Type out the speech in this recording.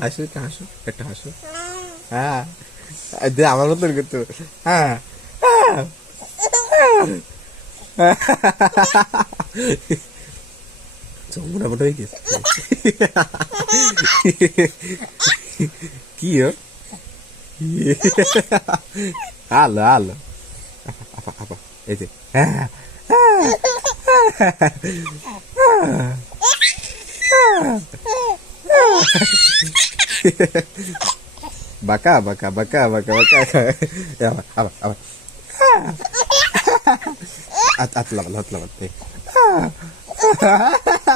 হাসো, একটা হাসো, একটা হাসো। হ্যাঁ, দে আমার মতন করতো। হ্যাঁ, মোটামুটি হয়ে গেছে। কি আলো আলো, আপা আপা, এই যে বাঁকা বাঁকা বাঁকা বাঁকা বাঁকা, আবার আবার আবার, হাত লাগাল, হাত লাগাল।